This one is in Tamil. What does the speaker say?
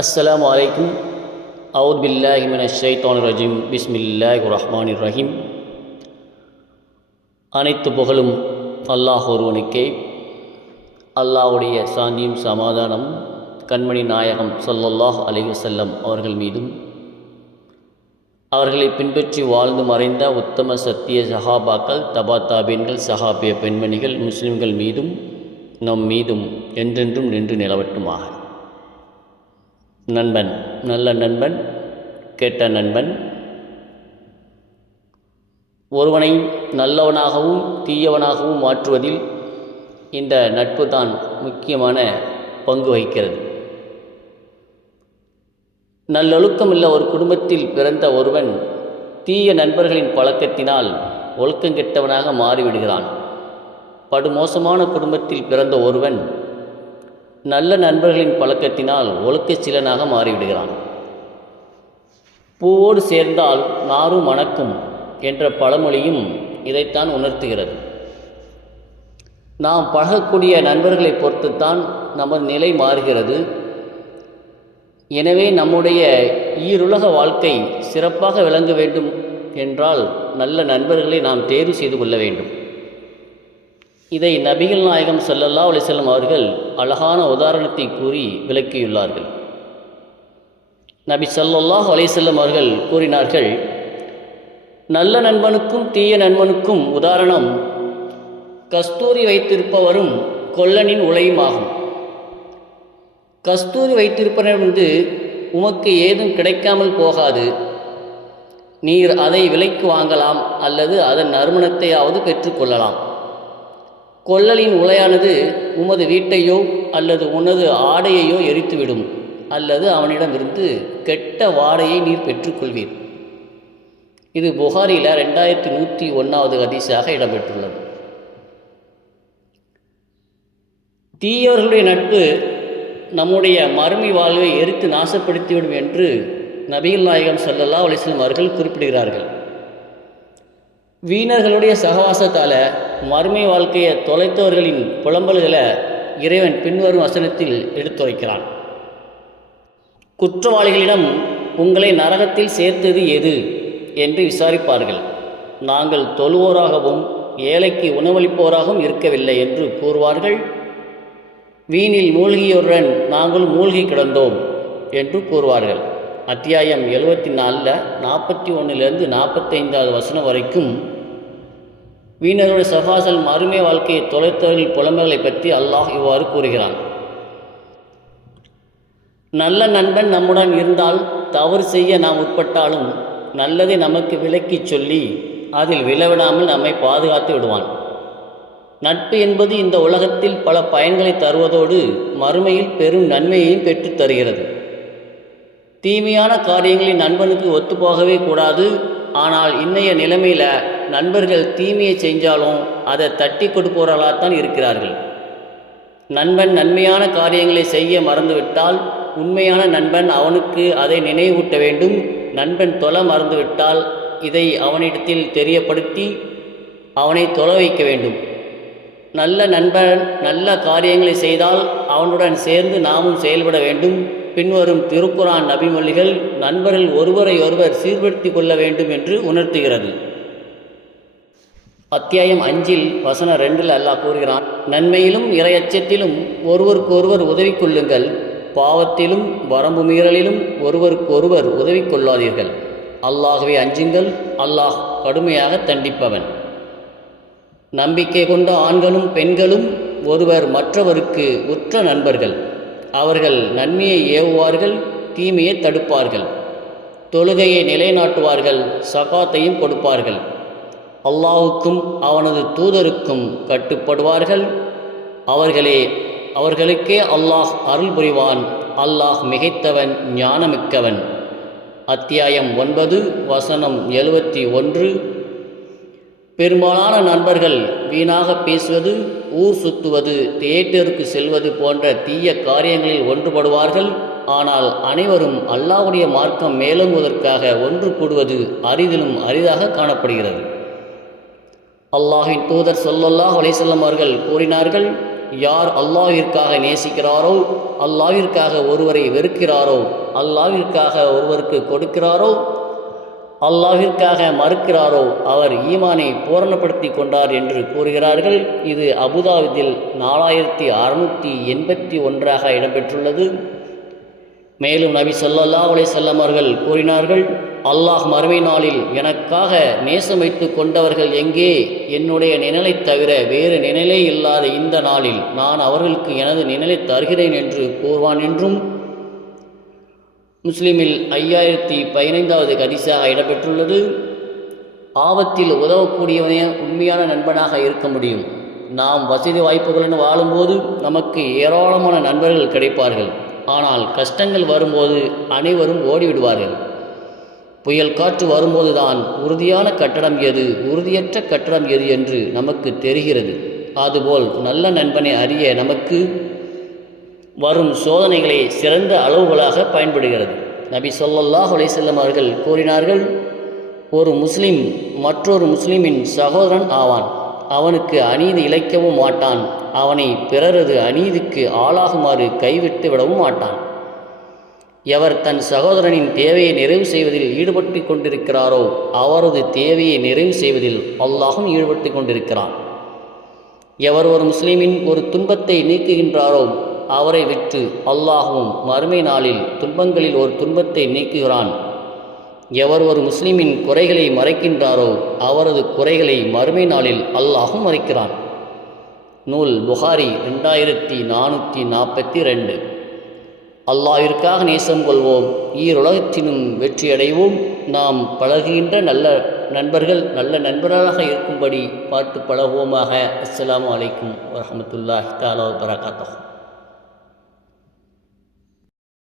அஸ்ஸலாமு அலைக்கும். அவுது பில்லாஹி மினஷ் ஷைத்தானிர் ரஜீம். பிஸ்மில்லாஹிர் ரஹ்மானிர் ரஹீம். அனைத்து புகழும் அல்லாஹ் ஒருவனுக்கே. அல்லாஹ்வுடைய சாந்தியும் சமாதானம் கண்மணி நாயகம் ஸல்லல்லாஹு அலைஹி வஸல்லம் அவர்கள் மீதும், அவர்களை பின்பற்றி வாழ்ந்து மறைந்த உத்தம சத்திய சஹாபாக்கள், தபா தாபீன்கள், சஹாபிய பெண்மணிகள், முஸ்லிம்கள் மீதும் நம் மீதும் என்றென்றும் நின்று நிலவட்டுமாக. நண்பன், நல்ல நண்பன், கெட்ட நண்பன். ஒருவனை நல்லவனாகவும் தீயவனாகவும் மாற்றுவதில் இந்த நட்பு தான் முக்கியமான பங்கு வகிக்கிறது. நல்லொழுக்கமுள்ள ஒரு குடும்பத்தில் பிறந்த ஒருவன் தீய நண்பர்களின் பழக்கத்தினால் ஒழுக்கங்கெட்டவனாக மாறிவிடுகிறான். படுமோசமான குடும்பத்தில் பிறந்த ஒருவன் நல்ல நண்பர்களின் பழக்கத்தினால் ஒழுக்கச்சீலனாக மாறிவிடுகிறான். பூவோடு சேர்ந்தால் நாரும் மணக்கும் என்ற பழமொழியும் இதைத்தான் உணர்த்துகிறது. நாம் பழகக்கூடிய நண்பர்களை பொறுத்துத்தான் நமது நிலை மாறுகிறது. எனவே நம்முடைய ஈருலக வாழ்க்கை சிறப்பாக விளங்க வேண்டும் என்றால் நல்ல நண்பர்களை நாம் தேர்வு செய்து கொள்ள வேண்டும். இதை நபிகள் நாயகம் ஸல்லல்லாஹு அலைஹி வஸல்லம் அவர்கள் அழகான உதாரணத்தை கூறி விளக்கியுள்ளார்கள். நபி ஸல்லல்லாஹு அலைஹி வஸல்லம் அவர்கள் கூறினார்கள், நல்ல நண்பனுக்கும் தீய நண்பனுக்கும் உதாரணம் கஸ்தூரி வைத்திருப்பவரும் கொல்லனின் உலையுமாகும். கஸ்தூரி வைத்திருப்பவன் உமக்கு ஏதும் கிடைக்காமல் போகாது. நீர் அதை விலைக்கு வாங்கலாம் அல்லது அதன் நறுமணத்தையாவது பெற்றுக்கொள்ளலாம். கொல்லலின் உலையானது உமது வீட்டையோ அல்லது உனது ஆடையையோ எரித்துவிடும், அல்லது அவனிடமிருந்து கெட்ட வாடையை நீர் பெற்றுக்கொள்வீர். இது புகாரியில் 2101வது ஹதீஸாக இடம்பெற்றுள்ளது. தீயவர்களுடைய நட்பு நம்முடைய மறுமை வாழ்வை எரித்து நாசப்படுத்திவிடும் என்று நபிகள் நாயகம் ஸல்லல்லாஹு அலைஹி வஸல்லம் அவர்கள் குறிப்பிடுகிறார்கள். வீணர்களுடைய சகவாசத்தால் மறுமை வாழ்க்கையை தொலைத்தவர்களின் புலம்பல்களை இறைவன் பின்வரும் வசனத்தில் எடுத்துரைக்கிறான். குற்றவாளிகளிடம் உங்களை நரகத்தில் சேர்த்தது எது என்று விசாரிப்பார்கள். நாங்கள் தொழுவோராகவும் ஏழைக்கு உணவளிப்போராகவும் இருக்கவில்லை என்று கூறுவார்கள். வீணில் மூழ்கியோருடன் நாங்கள் மூழ்கி கிடந்தோம் என்று கூறுவார்கள். அத்தியாயம் 74 41 45வது வசனம் வரைக்கும் வீணர்களுடைய சகாசல் மறுமை வாழ்க்கையை தொலைத்தவர்கள் புலமைகளை பற்றி அல்லாஹ் இவ்வாறு கூறுகிறான். நல்ல நண்பன் நம்முடன் இருந்தால் தவறு செய்ய நாம் உட்பட்டாலும் நல்லதை நமக்கு விளக்கி சொல்லி அதில் விளைவிடாமல் நம்மை பாதுகாத்து விடுவான். நட்பு என்பது இந்த உலகத்தில் பல பயன்களை தருவதோடு மறுமையில் பெரும் நன்மையையும் பெற்றுத் தருகிறது. தீமையான காரியங்களின் நண்பனுக்கு ஒத்துப்போகவே கூடாது. ஆனால் இன்றைய நிலைமையில் நண்பர்கள் தீமையை செஞ்சாலும் அதை தட்டி கொடுப்பவர்களாகத்தான் இருக்கிறார்கள். நண்பன் நன்மையான காரியங்களை செய்ய மறந்துவிட்டால் உண்மையான நண்பன் அவனுக்கு அதை நினைவூட்ட வேண்டும். நண்பன் தொலை மறந்துவிட்டால் இதை அவனிடத்தில் தெரியப்படுத்தி அவனை தொலை வைக்க வேண்டும். நல்ல நண்பன் நல்ல காரியங்களை செய்தால் அவனுடன் சேர்ந்து நாமும் செயல்பட வேண்டும். பின்வரும் திருக்குரான் நபிமொழிகள் நண்பர்கள் ஒருவரை ஒருவர் சீர்படுத்தி கொள்ள வேண்டும் என்று உணர்த்துகிறது. அத்தியாயம் 5 வசனம் 2 அல்லாஹ் கூறுகிறான், நன்மையிலும் இறையச்சத்திலும் ஒருவருக்கொருவர் உதவி கொள்ளுங்கள், பாவத்திலும் வரம்பு மீறலிலும் ஒருவருக்கொருவர் உதவி கொள்ளாதீர்கள். அல்லாஹ்வை அஞ்சுங்கள், அல்லாஹ் கடுமையாக தண்டிப்பவன். நம்பிக்கை கொண்ட ஆண்களும் பெண்களும் ஒருவர் மற்றவருக்கு உற்ற நண்பர்கள். அவர்கள் நன்மையை ஏவுவார்கள், தீமையை தடுப்பார்கள், தொழுகையை நிலைநாட்டுவார்கள், சகாத்தையும் கொடுப்பார்கள், அல்லாஹுக்கும் அவனது தூதருக்கும் கட்டுப்படுவார்கள். அவர்களுக்கே அல்லாஹ் அருள் புரிவான். அல்லாஹ் மிகைத்தவன், ஞானமிக்கவன். அத்தியாயம் 9 வசனம் 71. பெரும்பாலான நண்பர்கள் வீணாக பேசுவது, ஊர் சுற்றுவது, தியேட்டருக்கு செல்வது போன்ற தீய காரியங்களில் ஒன்றுபடுவார்கள். ஆனால் அனைவரும் அல்லாஹ்வுடைய மார்க்கம் மேலோங்குவதற்காக ஒன்று கூடுவது அரிதிலும் அரிதாக காணப்படுகிறது. அல்லாஹின் தூதர் ஸல்லல்லாஹு அலைஹி வஸல்லம் அவர்கள் கூறினார்கள், யார் அல்லாஹ்விற்காக நேசிக்கிறாரோ, அல்லாஹ்விற்காக ஒருவரை வெறுக்கிறாரோ, அல்லாஹ்விற்காக ஒருவருக்கு கொடுக்கிறாரோ, அல்லாஹ்விற்காக மறுக்கிறாரோ அவர் ஈமானை பூரணப்படுத்தி கொண்டார் என்று கூறுகிறார்கள். இது அபுதாபிதில் 4681 இடம்பெற்றுள்ளது. மேலும் நபி ஸல்லல்லாஹு அலைஹி வஸல்லம் அவர்கள் கூறினார்கள், அல்லாஹ் மறுமை நாளில் எனக்காக நேசம் வைத்து கொண்டவர்கள் எங்கே? என்னுடைய நிழலைத் தவிர வேறு நிழலே இல்லாத இந்த நாளில் நான் அவர்களுக்கு எனது நிழலை தருகிறேன் என்று கூறுவான் என்றும் முஸ்லிமில் 5015வது ஹதீஸாக இடம்பெற்றுள்ளது. ஆபத்தில் உதவக்கூடியவனே உண்மையான நண்பனாக இருக்க முடியும். நாம் வசதி வாய்ப்புகளுடன் வாழும்போது நமக்கு ஏராளமான நண்பர்கள் கிடைப்பார்கள். ஆனால் கஷ்டங்கள் வரும்போது அனைவரும் ஓடிவிடுவார்கள். புயல் காற்று வரும்போது தான் உறுதியான கட்டடம் எது, உறுதியற்ற கட்டடம் எது என்று நமக்கு தெரிகிறது. அதுபோல் நல்ல நண்பனை அறிய நமக்கு வரும் சோதனைகளை சிறந்த அளவுகளாக பயன்படுகிறது. நபி ஸல்லல்லாஹு அலைஹி வஸல்லம் அவர்கள் கூறினார்கள், ஒரு முஸ்லிம் மற்றொரு முஸ்லிமின் சகோதரன் ஆவான். அவனுக்கு அநீதி இழைக்கவும் மாட்டான். அவனை பிறரது அநீதிக்கு ஆளாகுமாறு கைவிட்டு விடவும் மாட்டான். எவர் தன் சகோதரனின் தேவையை நிறைவு செய்வதில் ஈடுபட்டு கொண்டிருக்கிறாரோ அவரது தேவையை நிறைவு செய்வதில் அல்லாஹும் ஈடுபட்டு கொண்டிருக்கிறான். எவர் ஒரு முஸ்லிமின் ஒரு துன்பத்தை நீக்குகின்றாரோ அவரை விட்டு அல்லாஹும் மறுமை நாளில் துன்பங்களில் ஒரு துன்பத்தை நீக்குகிறான். எவர் ஒரு முஸ்லிமின் குறைகளை மறைக்கின்றாரோ அவரது குறைகளை மறுமை நாளில் அல்லாஹும் மறைக்கிறான். நூல் புகாரி 2442. அல்லாஹ்விற்காக நேசம் கொள்வோம், ஈருலகத்தினும் வெற்றியடைவோம். நாம் பழகுகின்ற நல்ல நண்பர்கள் நல்ல நண்பர்களாக இருக்கும்படி பார்த்து பழகுவோமாக. அஸ்ஸலாமு அலைக்கும் வரஹ்மத்துல்லாஹி தஆலா வபரகாத்துஹு.